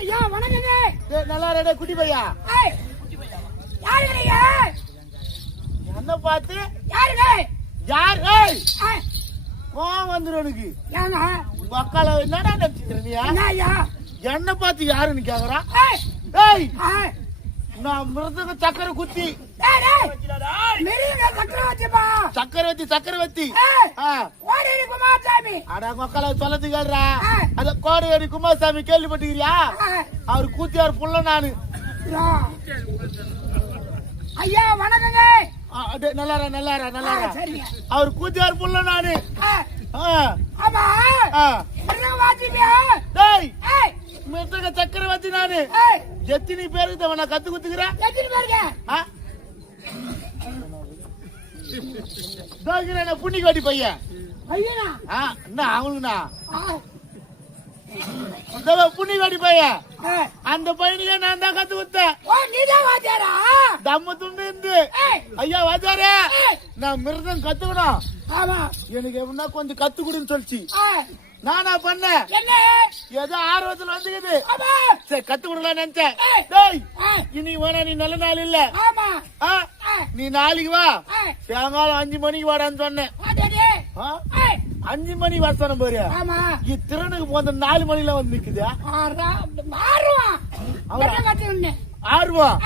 ஐயா வணக்கங்க. நல்லா ரெடா குட்டி பையா. யாருங்க நீங்க? என்ன பார்த்து யாருங்க? யார்? கோவம் வந்துடும் எனக்கு. ஏங்க மக்களை என்னடா நினைச்சுக்கிறீங்க? ஐயா என்ன பார்த்து யாருன்னு கேக்குறான். நான் மிருதங்க சக்கரை குத்தி சக்கரவர்த்தி குமாரசாமி. அட மக்களை சொல்லது கேள்றா. அத கோடையடி குமாரசாமி கேள்விப்பட்டுக்கிறியா? அவரு கூத்தியார் புள்ள நானு. ஐயா வணக்கங்க. நல்லாரா நல்லாரா நல்லாரா. அவர் கூத்தியார் புள்ள நானு. மிருதங்க சக்கரவர்த்தி நானு. எத்தனை பேருக்கு அவனை கத்து குத்துக்கிறேன். புண்ணிக்காட்டி பையன் என்ன அவனுக்குண்ணா புண்ணிக்காட்டி பையன். அந்த பையனுக்கே நான் தான் கத்து குத்தேன். தம்ம துண்டு இருந்து ஐயா வாஜாரே நான் மிருதம் கத்துக்கணும். எனக்கு எப்படின்னா கொஞ்சம் கத்து கொடுன்னு சொல்லிச்சு. நானா பண்ண ஏதோ ஆர்வத்துல வந்துக்குது. சரி கத்து கொடுக்கலாம் நினைச்சேன். இன்னைக்கு வேணா நீ நல்ல நாள் இல்ல. நீ நாளைக்கு வா. சாயங்காலம் 5 மணிக்கு வாடான்னு சொன்னேன். 5 மணி வருஷம் பாரு. திறனுக்கு போந்த 4 மணில வந்து நிக்குது. ஆர்வம்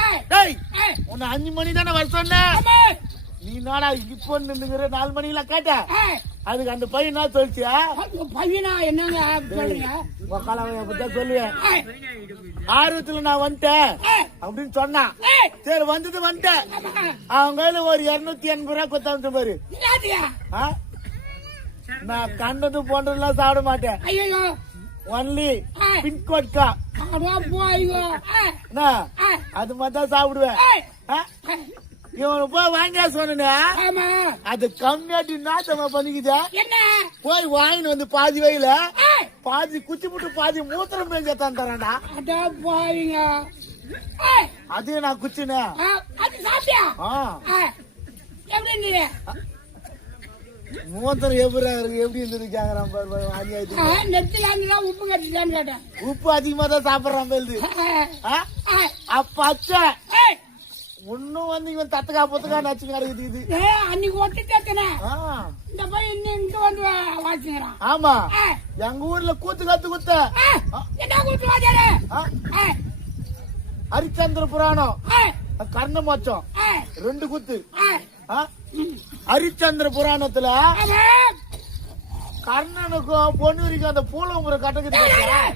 உன்னை 5 மணி தானே வர சொன்ன. நீ நாடா இப்போ நின்னுங்கிற 4 மணில கேட்ட. அதுக்கு அந்த பையன் என்ன சொல்லிச்சியா? பையனா என்னங்க சொல்லுவேன். ஆர்வத்துல நான் வந்துட்டேன் அப்படின்னு சொன்னான். சரி வந்தது வந்துட்டேன். அவங்க கையில ஒரு 280 ரூபாய் கொத்தாந்து பாரு. நான் கண்டது போன்றதெல்லாம் சாப்பிட மாட்டேன். ஒன்லி பின்கோட்கா அது மாதிரி தான் சாப்பிடுவேன். இவனு போய் வாங்க சொன்ன அது கம்மியாட்டி நாட்டமா பண்ணிக்குதா. போய் வாங்கின்னு வந்து பாதி வயல பாதி குச்சி முட்டு பாதி மூத்திரம் பேஞ்ச தந்துறேன்டா. அதையும் நான் குச்சினேன். மூத்திரம் எப்படி இருந்தது கேக்குறான். உப்பு அதிகமா தான் சாப்பிடுறான் பேருது. அப்ப அச்ச ஒன்னும் வந்து இவன் தத்துக்கா பொத்துக்கா நச்சு கிடக்குது. அன்னைக்கு ஒட்டி தத்துனேன். இந்த பையன் இங்க வந்து வாசிக்கிறான். ஆமா எங்க ஊர்ல கூத்து கத்து குத்த என்ன கூத்து வாஜாரு? ஹரிச்சந்திர புராணம் கர்ணமோச்சம் 2 குத்து. ஹரிச்சந்திர புராணத்துல கர்ணனுக்கும் பொன்னுரிக்கும் அந்த பூலமுறை கட்டக்குது.